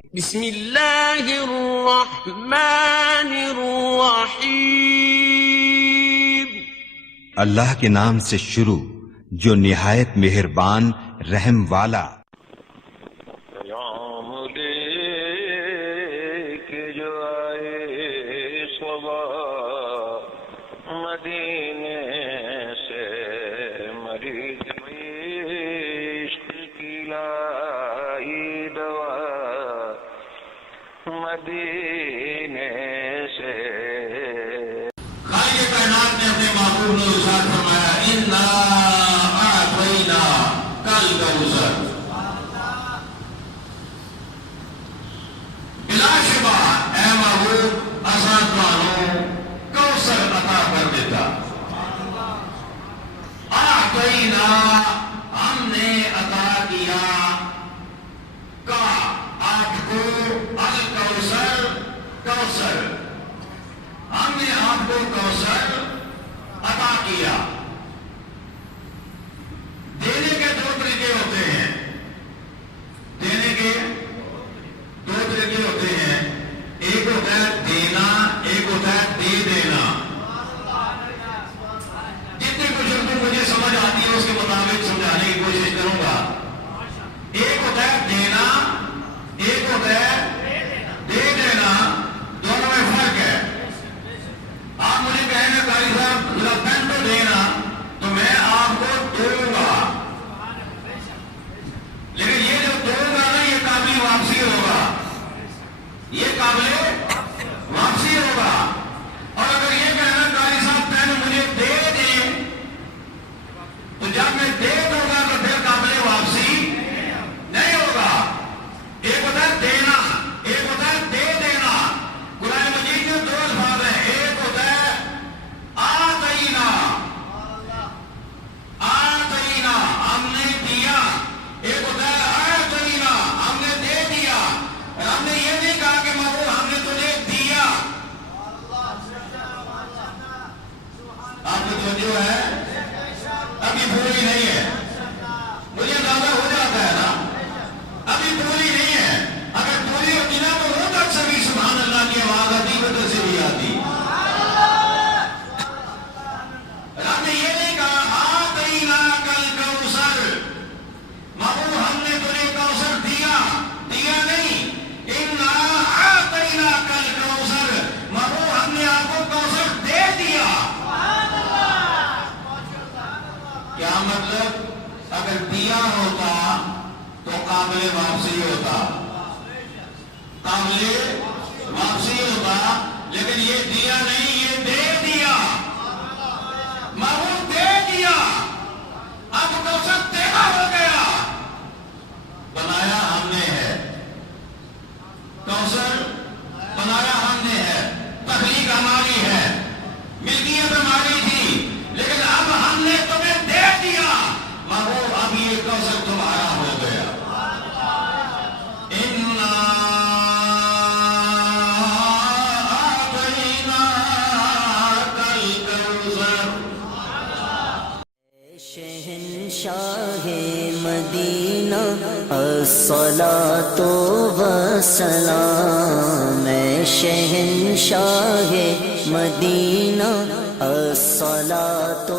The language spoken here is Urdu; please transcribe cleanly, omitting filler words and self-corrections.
بسم اللہ الرحمن الرحیم، اللہ کے نام سے شروع جو نہایت مہربان رحم والا۔ پیام دے کے جو آئے صبح مدینے سے، مریض عشق کی لائی دوا مدینے سے۔ خالق کائنات نے اپنے محبوب نے ارشاد فرمایا انا اعطینا کل کوثر، بلا شبہ اے محبوب اساں تانوں کوثر عطا کر دیتا۔ اعطینا ہم نے عطا کیا کا آپ کو الکوثر، کوثر ہم نے آپ کو کوثر عطا کیا۔ دینے کے دو طریقے ہوتے ہیں، دینے کے دو طریقے ہوتے ہیں، ایک ہوتا ہے دینا، ایک ہوتا ہے دے دینا۔ جتنی کچھ اردو مجھے سمجھ آتی ہے اس کے مطابق سمجھانے کی کوشش کروں گا۔ ایک ہوتا ہے دینا، ایک ہوتا ہے دے دینا، دونوں میں فرق ہے۔ آپ مجھے کہیں گے قاری صاحب ذرا پین تو دینا، تو میں آپ کو دوں گا، لیکن یہ جو دوں گا نا یہ قابل واپسی ہوگا، یہ قابل واپسی ہوگا۔ اور اگر یہ کہنا قاری صاحب پین مجھے دے دیں، تو جب میں دے دوں گا تو پھر قابل واپسی نہیں ہوگا۔ ایک ہوتا ہے دینا، ایک ہوتا ہے دے دینا۔ قرآن مجید میں دو الفاظ ہیں، ایک ہوتا ہے آتینا، آتینا ہم نے دیا، ایک ہوتا ہے آتینا ہم نے دے دیا۔ اور ہم نے یہ نہیں کہا کہ محبوب ہم نے تجھے دیا۔ آپ کو توجہ ہے؟ ابھی پوری نہیں ہے، مجھے اندازہ ہو جاتا ہے نا، ابھی پوری نہیں ہے۔ اگر پوری ہوتی نا تو وہ تک سبھی سبحان اللہ کی آواز آتی، وہ تو سے بھی آتی۔ ہم نے یہ نہیں کہا آتینا کل کوثر، محبوب ہم نے تجھے کوثر دیا، دیا نہیں۔ انا آتینا کل کوثر، محبوب ہم نے آپ کو کوثر دے دیا۔ کیا مطلب؟ اگر دیا ہوتا تو قابل واپسی ہوتا، قابل واپسی ہوتا، لیکن یہ دیا نہیں، یہ دے دیا۔ محبوب دے دیا، اب کوثر تیرا ہو گیا۔ بنایا ہم نے ہے، کوثر بنایا ہم نے ہے، تخلیق ہماری ہے، ملکیت ہماری تھی، لیکن اب ہم نے تمہیں دے دیا۔ محبوب اب یہ کوثر تمہارا ہو گیا۔ انا اعطینا کل کوثر۔ شہنشاہ مدینہ الصلاۃ والسلام، اے شہنشاہ مدینہ الصلاۃ